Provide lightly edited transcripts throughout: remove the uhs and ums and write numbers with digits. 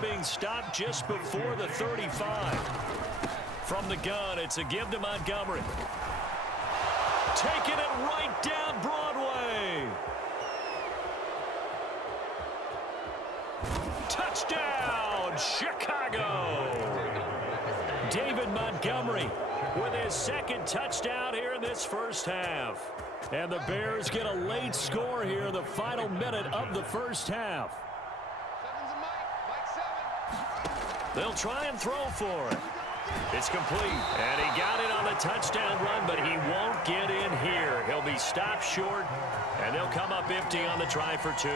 Being stopped just before the 35. From the gun, it's a give to Montgomery. Taking it right down Broadway. Touchdown, Chicago. David Montgomery with his second touchdown here in this first half. And the Bears get a late score here in the final minute of the first half. They'll try and throw for it. It's complete. And he got it on the touchdown run, but he won't get in here. He'll be stopped short, and they'll come up empty on the try for two.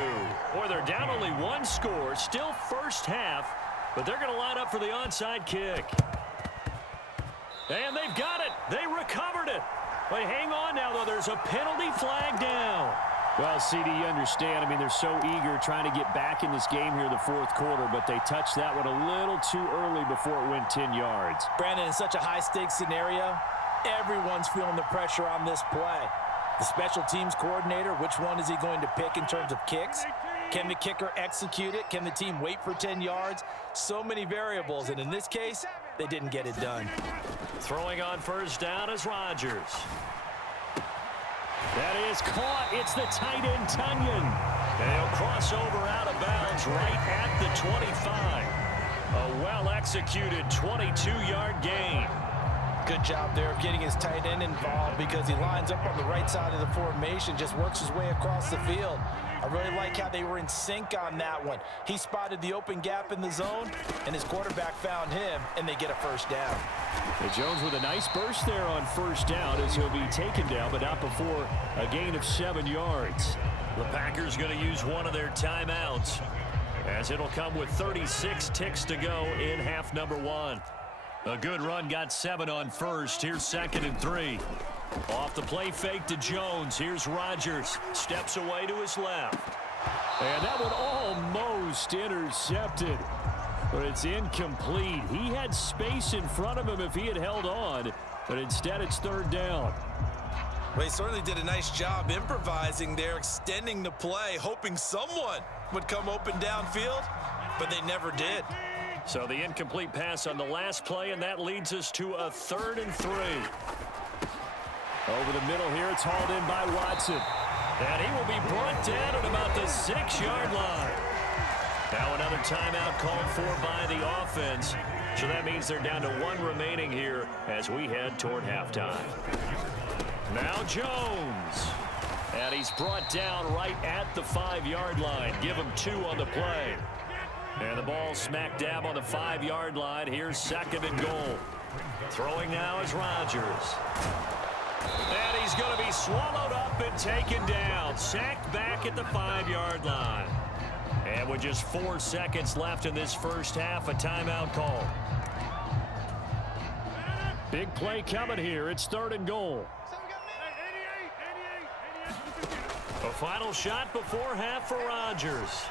Boy, they're down only one score, still first half, but they're going to line up for the onside kick. And they've got it. They recovered it. But hang on now, though. There's a penalty flag down. Well, CD, you understand. I mean, they're so eager trying to get back in this game here in the fourth quarter, but they touched that one a little too early before it went 10 yards. Brandon, in such a high-stakes scenario, everyone's feeling the pressure on this play. The special teams coordinator, which one is he going to pick in terms of kicks? Can the kicker execute it? Can the team wait for 10 yards? So many variables, and in this case, they didn't get it done. Throwing on first down is Rodgers. That is caught. It's the tight end, Tunyon. And he'll cross over out of bounds right at the 25. A well-executed 22-yard gain. Good job there of getting his tight end involved because he lines up on the right side of the formation, just works his way across the field. I really like how they were in sync on that one. He spotted the open gap in the zone, and his quarterback found him, and they get a first down. And Jones with a nice burst there on first down as he'll be taken down, but not before a gain of 7 yards. The Packers going to use one of their timeouts as it'll come with 36 ticks to go in half number one. A good run got 7 on first. Here's 2nd and 3. Off the play fake to Jones. Here's Rodgers. Steps away to his left. And that one almost intercepted. But it's incomplete. He had space in front of him if he had held on. But instead it's 3rd down. Well, he certainly did a nice job improvising there, extending the play, hoping someone would come open downfield. But they never did. So the incomplete pass on the last play, and that leads us to a 3rd and 3. Over the middle here, it's hauled in by Watson. And he will be brought down at about the 6-yard line. Now another timeout called for by the offense. So that means they're down to 1 remaining here as we head toward halftime. Now Jones. And he's brought down right at the 5-yard line. Give him 2 on the play. And the ball smack dab on the 5-yard line. Here's 2nd and goal. Throwing now is Rodgers. And he's going to be swallowed up and taken down. Sacked back at the 5-yard line. And with just 4 seconds left in this first half, a timeout call. Big play coming here. It's 3rd and goal. A final shot before half for Rodgers.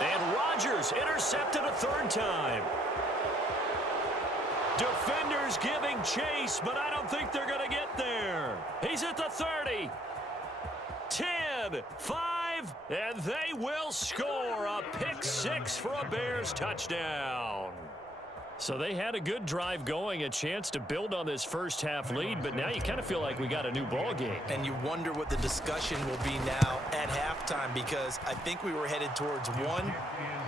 And Rodgers intercepted a 3rd time. Defenders giving chase, but I don't think they're going to get there. He's at the 30. 10, 5, and they will score a pick 6 for a Bears touchdown. So they had a good drive going, a chance to build on this first half lead, but now you kind of feel like we got a new ball game. And you wonder what the discussion will be now at halftime, because I think we were headed towards 1.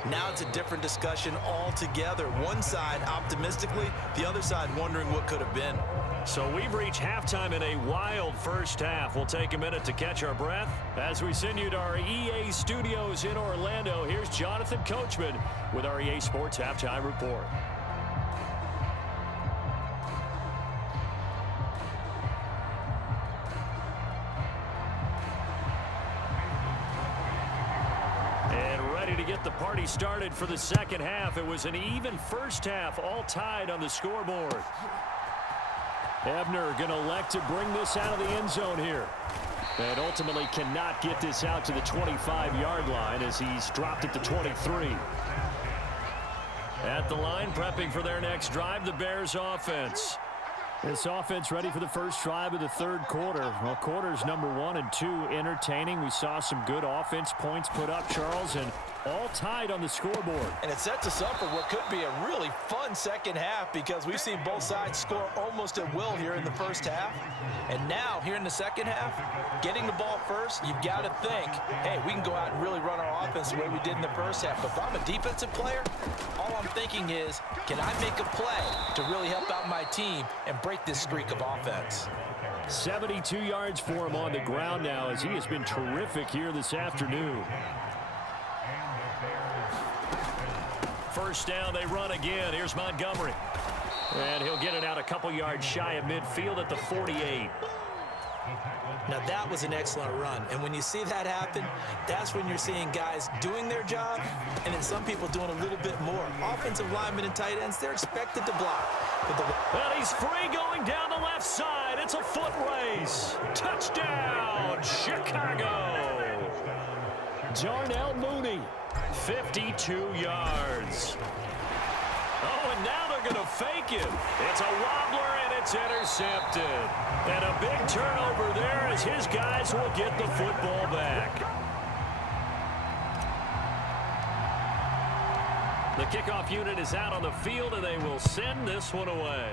Now it's a different discussion altogether. One side optimistically, the other side wondering what could have been. So we've reached halftime in a wild first half. We'll take a minute to catch our breath as we send you to our EA studios in Orlando. Here's Jonathan Coachman with our EA Sports Halftime Report. To get the party started for the second half. It was an even first half, all tied on the scoreboard. Ebner going to elect to bring this out of the end zone here. And ultimately cannot get this out to the 25-yard line as he's dropped at the 23. At the line, prepping for their next drive, the Bears offense. This offense ready for the first drive of the 3rd quarter. Well, quarters number 1 and 2 entertaining. We saw some good offense points put up, Charles, and all tied on the scoreboard. And it sets us up for what could be a really fun second half because we've seen both sides score almost at will here in the first half. And now, here in the second half, getting the ball first, you've got to think, hey, we can go out and really run our offense the way we did in the first half. But if I'm a defensive player, all I'm thinking is, can I make a play to really help out my team and break this streak of offense? 72 yards for him on the ground now as he has been terrific here this afternoon. First down, they run again. Here's Montgomery. And he'll get it out a couple yards shy of midfield at the 48. Now, that was an excellent run. And when you see that happen, that's when you're seeing guys doing their job and then some people doing a little bit more. Offensive linemen and tight ends, they're expected to block. Well, he's free going down the left side. It's a foot race. Touchdown, Chicago. Darnell Mooney. 52 yards. Oh, and now they're going to fake it. It's a wobbler, and it's intercepted. And a big turnover there as his guys will get the football back. The kickoff unit is out on the field, and they will send this one away.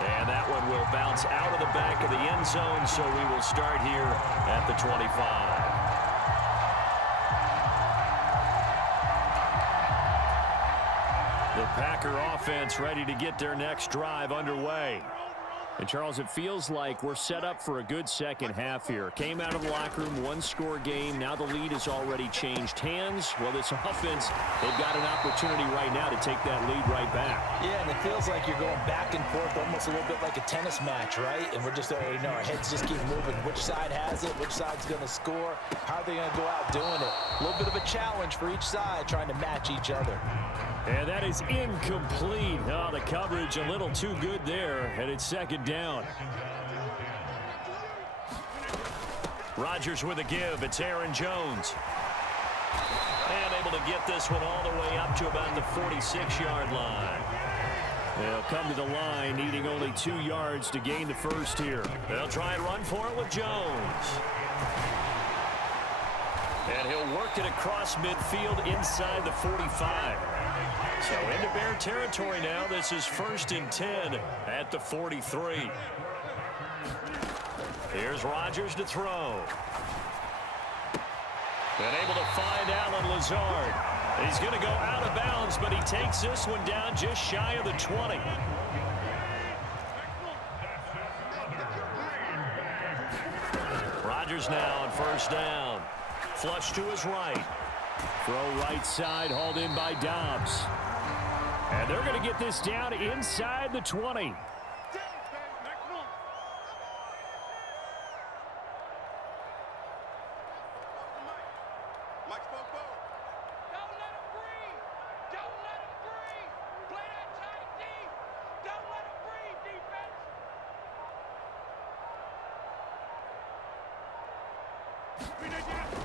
And that one will bounce out of the back of the end zone, so we will start here at the 25. The Packer offense ready to get their next drive underway. And, Charles, it feels like we're set up for a good second half here. Came out of the locker room, one-score game. Now the lead has already changed hands. Well, this offense, they've got an opportunity right now to take that lead right back. Yeah, and it feels like you're going back and forth almost a little bit like a tennis match, right? And we're just, you know, our heads just keep moving. Which side has it? Which side's going to score? How are they going to go out doing it? A little bit of a challenge for each side trying to match each other. And that is incomplete. Oh, the coverage a little too good there, and it's second down. Rodgers with a give. It's Aaron Jones. And able to get this one all the way up to about the 46-yard line. They'll come to the line, needing only 2 yards to gain the first here. They'll try and run for it with Jones. And he'll work it across midfield inside the 45. So into Bear territory now. This is 1st and 10 at the 43. Here's Rodgers to throw. And able to find Allen Lazard. He's going to go out of bounds, but he takes this one down just shy of the 20. Rodgers now on first down. Flush to his right. Throw right side, hauled in by Dobbs. And they're going to get this down inside the 20.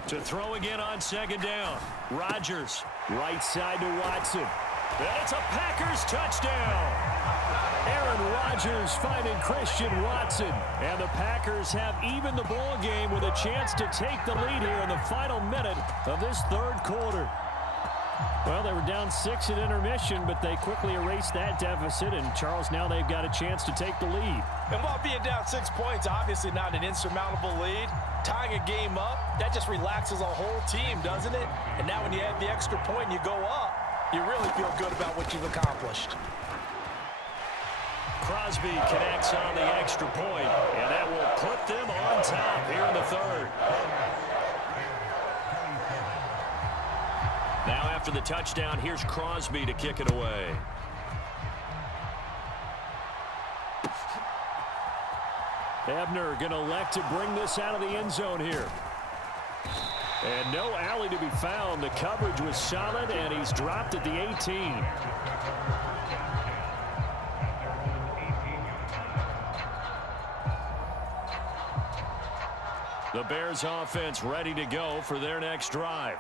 To throw again on second down. Rodgers. Right side to Watson. And it's a Packers touchdown. Aaron Rodgers finding Christian Watson. And the Packers have even the ball game with a chance to take the lead here in the final minute of this third quarter. Well, they were down 6 at intermission, but they quickly erased that deficit. And, Charles, now they've got a chance to take the lead. And while being down 6 points, obviously not an insurmountable lead, tying a game up, that just relaxes a whole team, doesn't it? And now when you add the extra point and you go up, you really feel good about what you've accomplished. Crosby connects on the extra point, and that will put them on top here in the third. Now after the touchdown, here's Crosby to kick it away. Ebner going to elect to bring this out of the end zone here. And no alley to be found. The coverage was solid, and he's dropped at the 18. The Bears offense ready to go for their next drive.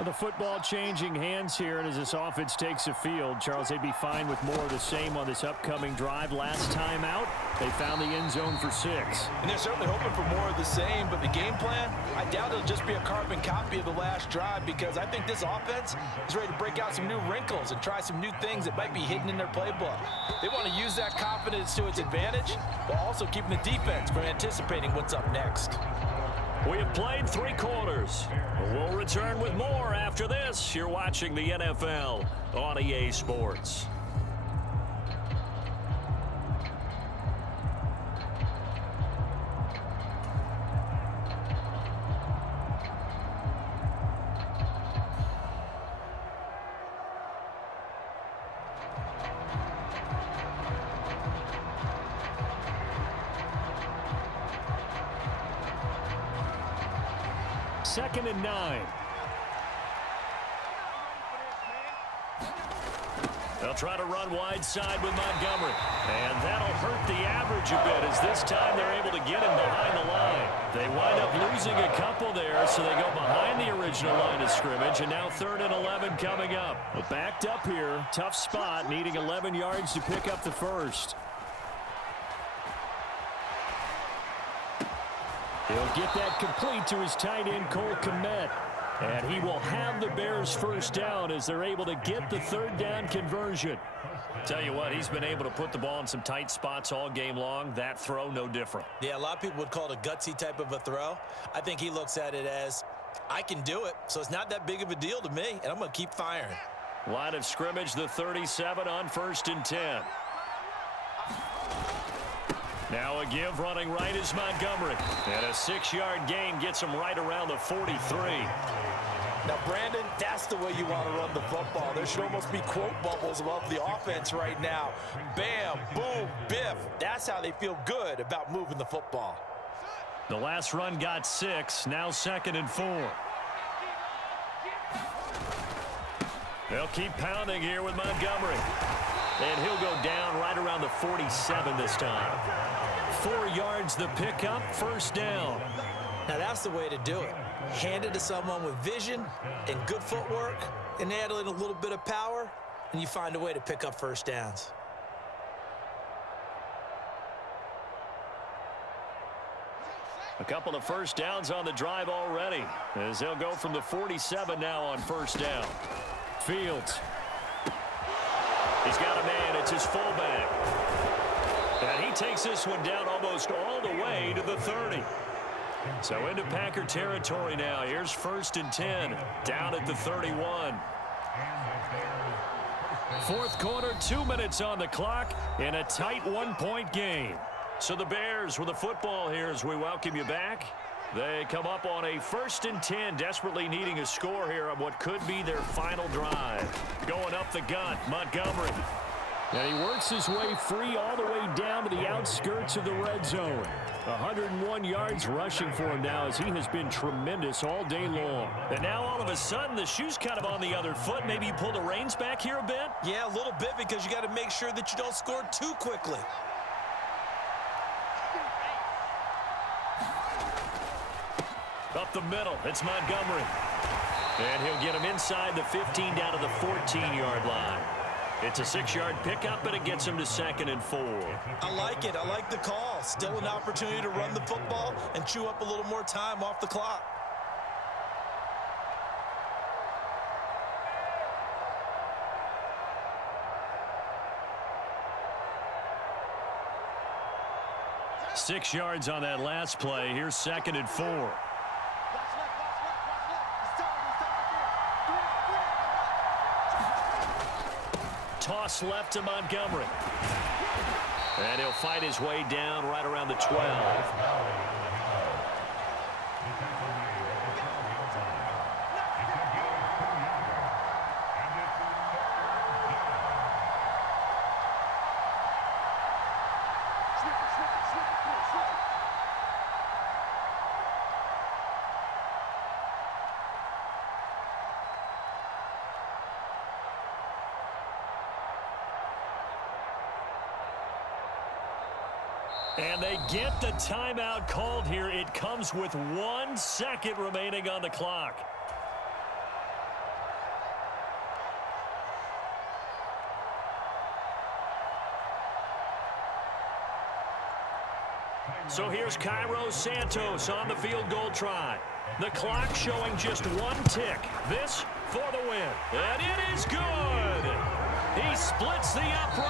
The football changing hands here, and as this offense takes the field, Charles, they'd be fine with more of the same on this upcoming drive. Last time out, they found the end zone for 6. And they're certainly hoping for more of the same, but the game plan, I doubt it'll just be a carbon copy of the last drive, because I think this offense is ready to break out some new wrinkles and try some new things that might be hidden in their playbook. They want to use that confidence to its advantage, while also keeping the defense from anticipating what's up next. We have played 3 quarters. We'll return with more after this. You're watching the NFL on EA Sports. Second and 9. They'll try to run wide side with Montgomery. And that'll hurt the average a bit, as this time they're able to get him behind the line. They wind up losing a couple there, so they go behind the original line of scrimmage, and now 3rd and 11 coming up. Well, backed up here, tough spot, needing 11 yards to pick up the first. He'll get that complete to his tight end, Cole Kmet. And he will have the Bears first down as they're able to get the 3rd down conversion. Tell you what, he's been able to put the ball in some tight spots all game long. That throw, no different. Yeah, a lot of people would call it a gutsy type of a throw. I think he looks at it as, I can do it, so it's not that big of a deal to me, and I'm going to keep firing. Line of scrimmage, the 37 on 1st and 10. Now a give running right is Montgomery. And a 6-yard gain gets him right around the 43. Now, Brandon, that's the way you want to run the football. There should almost be quote bubbles above the offense right now. Bam, boom, biff. That's how they feel good about moving the football. The last run got 6. Now 2nd and 4. They'll keep pounding here with Montgomery. And he'll go down right around the 47 this time. 4 yards the pickup, first down. Now that's the way to do it. Hand it to someone with vision and good footwork, and add in a little bit of power, and you find a way to pick up first downs. A couple of first downs on the drive already, as they'll go from the 47 now on first down. Fields. He's got a man. It's his fullback. And he takes this one down almost all the way to the 30. So into Packer territory now. Here's 1st and 10. Down at the 31. 4th quarter, 2 minutes on the clock in a tight 1-point game. So the Bears with the football here as we welcome you back. They come up on a 1st and 10, desperately needing a score here on what could be their final drive. Going up the gut, Montgomery. And he works his way free all the way down to the outskirts of the red zone. 101 yards rushing for him now, as he has been tremendous all day long. And now all of a sudden the shoe's kind of on the other foot. Maybe you pull the reins back here a bit? Yeah, a little bit, because you got to make sure that you don't score too quickly. Up the middle, it's Montgomery. And he'll get him inside the 15 down to the 14-yard line. It's a 6-yard pickup, and it gets him to 2nd and 4. I like it. I like the call. Still an opportunity to run the football and chew up a little more time off the clock. Six yards on that last play. Here's 2nd and 4. Toss left to Montgomery. And he'll fight his way down right around the 12. And they get the timeout called here. It comes with 1 second remaining on the clock. So here's Cairo Santos on the field goal try. The clock showing just one tick. This for the win. And it is good. He splits the upright.